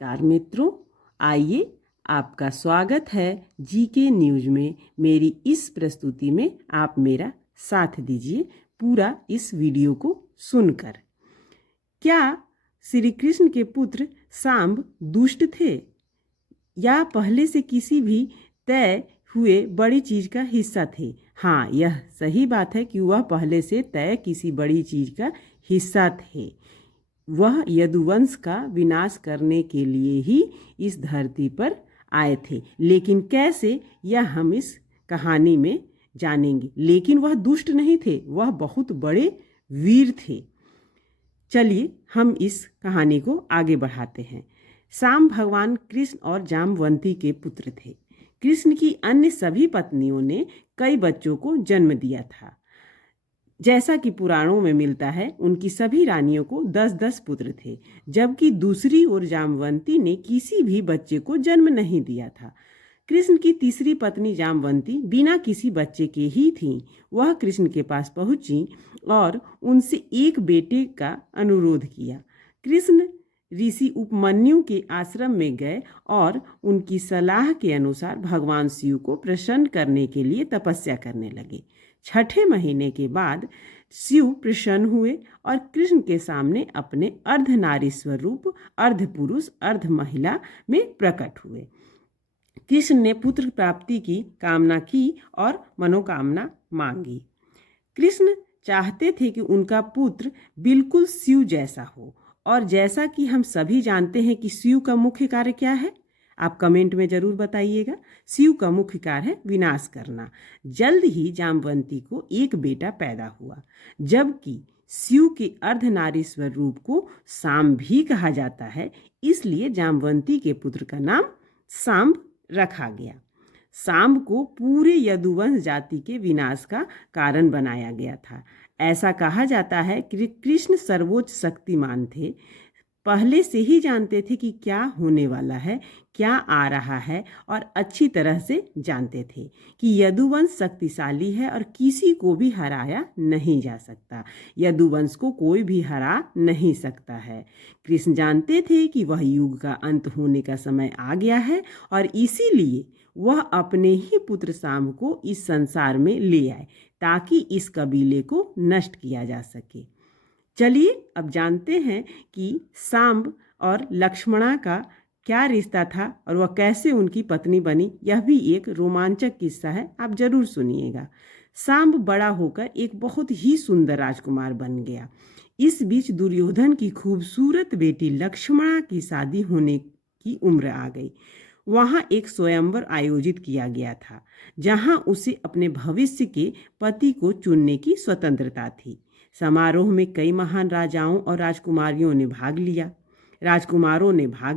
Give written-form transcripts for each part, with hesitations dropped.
नमस्कार मित्रों, आइए आपका स्वागत है जीके न्यूज में। मेरी इस प्रस्तुति में आप मेरा साथ दीजिए पूरा इस वीडियो को सुनकर। क्या श्री कृष्ण के पुत्र सांब दुष्ट थे या पहले से किसी भी तय हुए बड़ी चीज का हिस्सा थे? हाँ, यह सही बात है कि वह पहले से तय किसी बड़ी चीज का हिस्सा थे। वह यदुवंश का विनाश करने के लिए ही इस धरती पर आए थे, लेकिन कैसे, यह हम इस कहानी में जानेंगे। लेकिन वह दुष्ट नहीं थे, वह बहुत बड़े वीर थे। चलिए हम इस कहानी को आगे बढ़ाते हैं। सांब भगवान कृष्ण और जाम्बवंती के पुत्र थे। कृष्ण की अन्य सभी पत्नियों ने कई बच्चों को जन्म दिया था। जैसा कि पुराणों में मिलता है, उनकी सभी रानियों को 10-10 पुत्र थे, जबकि दूसरी ओर जाम्बवंती ने किसी भी बच्चे को जन्म नहीं दिया था। कृष्ण की तीसरी पत्नी जाम्बवंती बिना किसी बच्चे के ही थी। वह कृष्ण के पास पहुंची और उनसे एक बेटे का अनुरोध किया। कृष्ण ऋषि उपमन्यु के आश्रम में गए और उनकी सलाह के अनुसार भगवान शिव को प्रसन्न करने के लिए तपस्या करने लगे। छठे महीने के बाद शिव प्रसन्न हुए और कृष्ण के सामने अपने अर्धनारीश्वर रूप, अर्ध पुरुष अर्ध महिला में प्रकट हुए। कृष्ण ने पुत्र प्राप्ति की कामना की और मनोकामना मांगी। कृष्ण चाहते थे कि उनका पुत्र बिल्कुल शिव जैसा हो, और जैसा कि हम सभी जानते हैं कि शिव का मुख्य कार्य क्या है, आप कमेंट में जरूर बताइएगा। शिव का मुख्य कार्य है विनाश करना। जल्द ही जाम्बवंती को एक बेटा पैदा हुआ। जबकि शिव के अर्धनारीश्वर रूप को सांब भी कहा जाता है, इसलिए जाम्बवंती के पुत्र का नाम सांब रखा गया। सांब को पूरे यदुवंश जाति के विनाश का कारण बनाया गया था। ऐसा कहा जाता है कि कृष्ण सर्वोच्च शक्तिमान थे, पहले से ही जानते थे कि क्या होने वाला है, क्या आ रहा है, और अच्छी तरह से जानते थे कि यदुवंश शक्तिशाली है और किसी को भी हराया नहीं जा सकता। यदुवंश को कोई भी हरा नहीं सकता है। कृष्ण जानते थे कि वह युग का अंत होने का समय आ गया है और इसीलिए वह अपने ही पुत्र सांब को इस संसार में ले आए ताकि इस कबीले को नष्ट किया जा सके। चलिए अब जानते हैं कि सांब और लक्ष्मणा का क्या रिश्ता था और वह कैसे उनकी पत्नी बनी। यह भी एक रोमांचक किस्सा है, आप जरूर सुनिएगा। सांब बड़ा होकर एक बहुत ही सुंदर राजकुमार बन गया। इस बीच दुर्योधन की खूबसूरत बेटी लक्ष्मणा की शादी होने की उम्र आ गई। वहां एक स्वयंवर आयोजित किया गया था, जहां उसे अपने भविष्य के पति को चुनने की स्वतंत्रता थी। समारोह में कई महान राजाओं और राजकुमारों ने भाग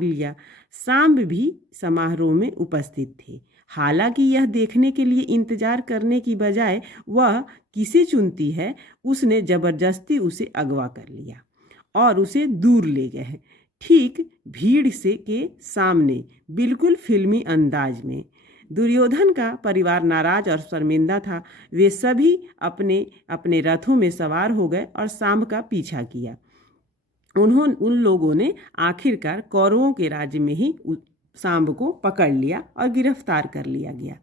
लिया। सांब भी समारोह में उपस्थित थे। हालांकि यह देखने के लिए इंतजार करने की बजाय वह किसे चुनती है, उसने जबरदस्ती उसे अगवा कर लिया और उसे दूर ले गए, ठीक भीड़ से के सामने, बिल्कुल फिल्मी अंदाज में। दुर्योधन का परिवार नाराज और शर्मिंदा था। वे सभी अपने अपने रथों में सवार हो गए और सांब का पीछा किया। उन लोगों ने आखिरकार कौरवों के राज्य में ही सांब को पकड़ लिया और गिरफ्तार कर लिया गया।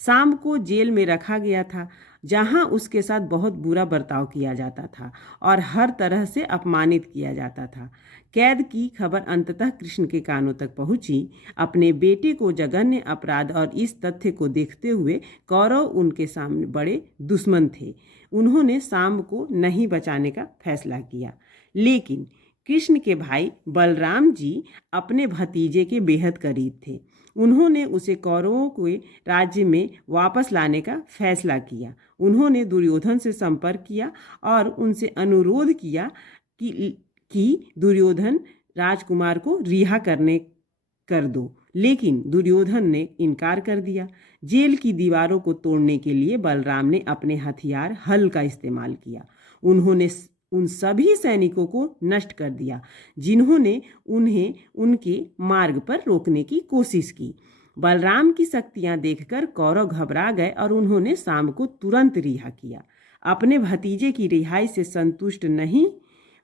सांब को जेल में रखा गया था, जहां उसके साथ बहुत बुरा बर्ताव किया जाता था और हर तरह से अपमानित किया जाता था। कैद की खबर अंततः कृष्ण के कानों तक पहुंची। अपने बेटे को जघन्य अपराध और इस तथ्य को देखते हुए कौरव उनके सामने बड़े दुश्मन थे। उन्होंने सांब को नहीं बचाने का फैसला किया, लेकिन कृष्ण के भाई बलराम जी अपने भतीजे के बेहद करीब थे। उन्होंने उसे कौरवों के राज्य में वापस लाने का फैसला किया। उन्होंने दुर्योधन से संपर्क किया और उनसे अनुरोध किया कि दुर्योधन राजकुमार को रिहा कर दो, लेकिन दुर्योधन ने इनकार कर दिया। जेल की दीवारों को तोड़ने के लिए बलराम ने अपने हथियार हल का इस्तेमाल किया। उन्होंने उन सभी सैनिकों को नष्ट कर दिया जिन्होंने उन्हें उनके मार्ग पर रोकने की कोशिश की। बलराम की शक्तियां देखकर कौरव घबरा गए और उन्होंने सांब को तुरंत रिहा किया। अपने भतीजे की रिहाई से संतुष्ट नहीं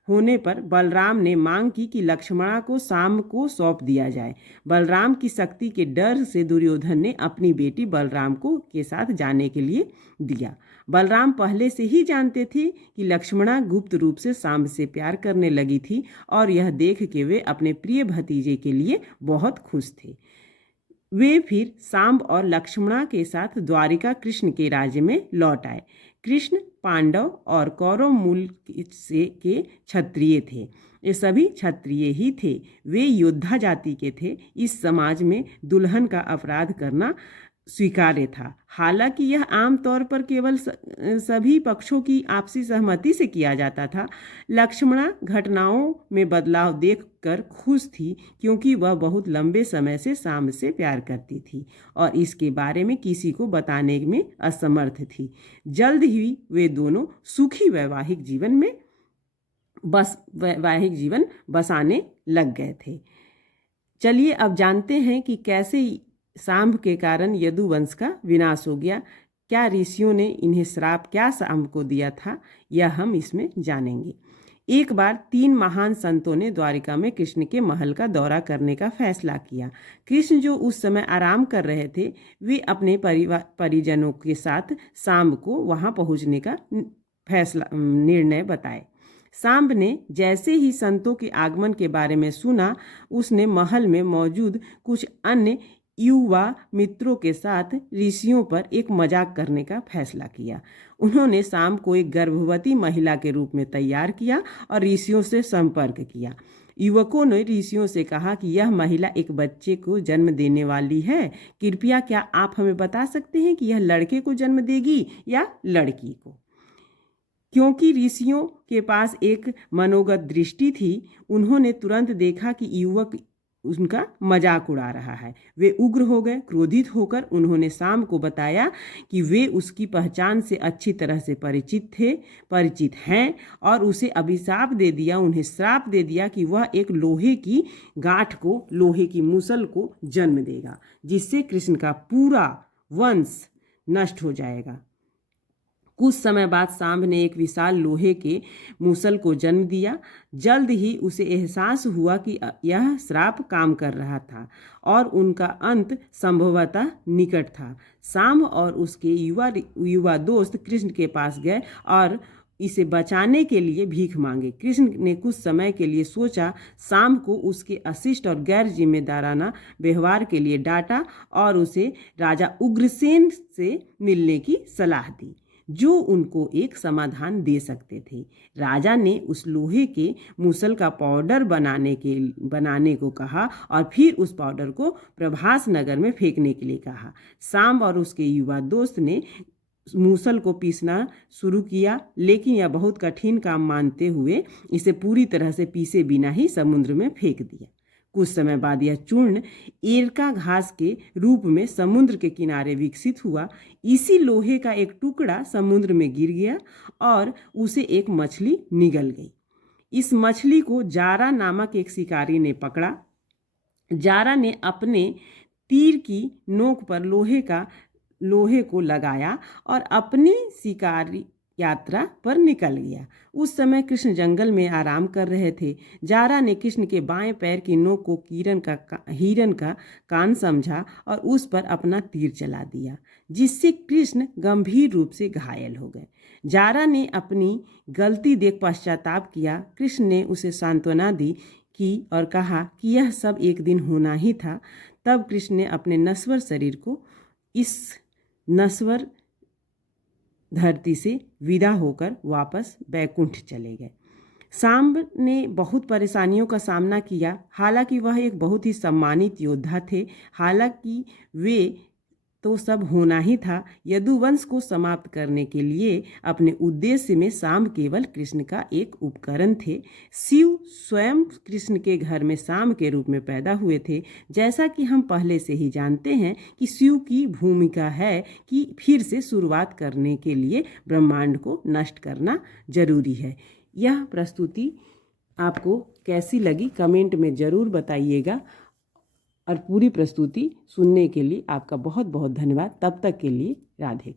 होने पर बलराम ने मांग की कि लक्ष्मणा को सांब को सौंप दिया जाए। बलराम की शक्ति के डर से दुर्योधन ने अपनी बेटी बलराम को के साथ जाने के लिए दिया। बलराम पहले से ही जानते थे कि लक्ष्मणा गुप्त रूप से सांब से प्यार करने लगी थी और यह देख के वे अपने प्रिय भतीजे के लिए बहुत खुश थे। वे फिर सांब और लक्ष्मणा के साथ द्वारिका कृष्ण के राज्य में लौट आए। कृष्ण पांडव और कौरव मूल से के क्षत्रिय थे। ये सभी क्षत्रिय ही थे। वे योद्धा जाति के थे। इस समाज में दुल्हन का अपराध करना स्वीकार्य था। हालांकि यह आमतौर पर केवल सभी पक्षों की आपसी सहमति से किया जाता था। लक्ष्मणा घटनाओं में बदलाव देखकर खुश थी, क्योंकि वह बहुत लंबे समय से सांब से प्यार करती थी और इसके बारे में किसी को बताने में असमर्थ थी। जल्द ही वे दोनों सुखी वैवाहिक जीवन बसाने लग गए थे। चलिए अब जानते हैं कि कैसे सांब के कारण यदुवंश का विनाश हो गया। क्या ऋषियों ने इन्हें श्राप क्या सांब को दिया था, यह हम इसमें जानेंगे। एक बार 3 महान संतों ने द्वारिका में कृष्ण के महल का दौरा करने का फैसला किया। कृष्ण जो उस समय आराम कर रहे थे, वे अपने परिजनों के साथ सांब को वहां पहुंचने का निर्णय बताए। सांब ने जैसे ही संतों के आगमन के बारे में सुना, उसने महल में मौजूद कुछ अन्य युवा मित्रों के साथ ऋषियों पर एक मजाक करने का फैसला किया। उन्होंने सांब को एक गर्भवती महिला के रूप में तैयार किया और ऋषियों से संपर्क किया। युवकों ने ऋषियों से कहा कि यह महिला एक बच्चे को जन्म देने वाली है। कृपया क्या आप हमें बता सकते हैं कि यह लड़के को जन्म देगी या लड़की को? क्योंकि ऋषियों के पास एक मनोगत दृष्टि थी, उन्होंने तुरंत देखा कि युवक उनका मजाक उड़ा रहा है। वे उग्र हो गए। क्रोधित होकर उन्होंने सांब को बताया कि वे उसकी पहचान से अच्छी तरह से परिचित हैं और उसे अभिशाप दे दिया, उन्हें श्राप दे दिया कि वह एक लोहे की गांठ को, लोहे की मूसल को जन्म देगा, जिससे कृष्ण का पूरा वंश नष्ट हो जाएगा। कुछ समय बाद सांब ने एक विशाल लोहे के मूसल को जन्म दिया। जल्द ही उसे एहसास हुआ कि यह श्राप काम कर रहा था और उनका अंत संभवतः निकट था। सांब और उसके युवा दोस्त कृष्ण के पास गए और इसे बचाने के लिए भीख मांगे। कृष्ण ने कुछ समय के लिए सोचा, सांब को उसके अशिष्ट और गैर जिम्मेदाराना व्यवहार के लिए डांटा और उसे राजा उग्रसेन से मिलने की सलाह दी, जो उनको एक समाधान दे सकते थे। राजा ने उस लोहे के मूसल का पाउडर बनाने को कहा और फिर उस पाउडर को प्रभास नगर में फेंकने के लिए कहा। सांब और उसके युवा दोस्त ने मूसल को पीसना शुरू किया, लेकिन यह बहुत कठिन काम मानते हुए इसे पूरी तरह से पीसे बिना ही समुद्र में फेंक दिया। कुछ समय बाद यह चूर्ण एरका घास के रूप में समुद्र के किनारे विकसित हुआ। इसी लोहे का एक टुकड़ा समुद्र में गिर गया और उसे एक मछली निगल गई। इस मछली को जारा नामक एक शिकारी ने पकड़ा। जारा ने अपने तीर की नोक पर लोहे को लगाया और अपनी शिकारी यात्रा पर निकल गया। उस समय कृष्ण जंगल में आराम कर रहे थे। जारा ने कृष्ण के बाएं पैर की नोक को हिरन का कान समझा और उस पर अपना तीर चला दिया, जिससे कृष्ण गंभीर रूप से घायल हो गए। जारा ने अपनी गलती देख पश्चाताप किया। कृष्ण ने उसे सांत्वना दी और कहा कि यह सब एक दिन होना ही था। तब कृष्ण ने अपने नश्वर शरीर को इस नश्वर धरती से विदा होकर वापस बैकुंठ चले गए। सांब ने बहुत परेशानियों का सामना किया। हालांकि वह एक बहुत ही सम्मानित योद्धा थे। हालांकि वे तो सब होना ही था। यदुवंश को समाप्त करने के लिए अपने उद्देश्य में सांब केवल कृष्ण का एक उपकरण थे। शिव स्वयं कृष्ण के घर में सांब के रूप में पैदा हुए थे। जैसा कि हम पहले से ही जानते हैं कि शिव की भूमिका है कि फिर से शुरुआत करने के लिए ब्रह्मांड को नष्ट करना जरूरी है। यह प्रस्तुति आपको कैसी लगी कमेंट में ज़रूर बताइएगा और पूरी प्रस्तुति सुनने के लिए आपका बहुत बहुत धन्यवाद। तब तक के लिए राधे।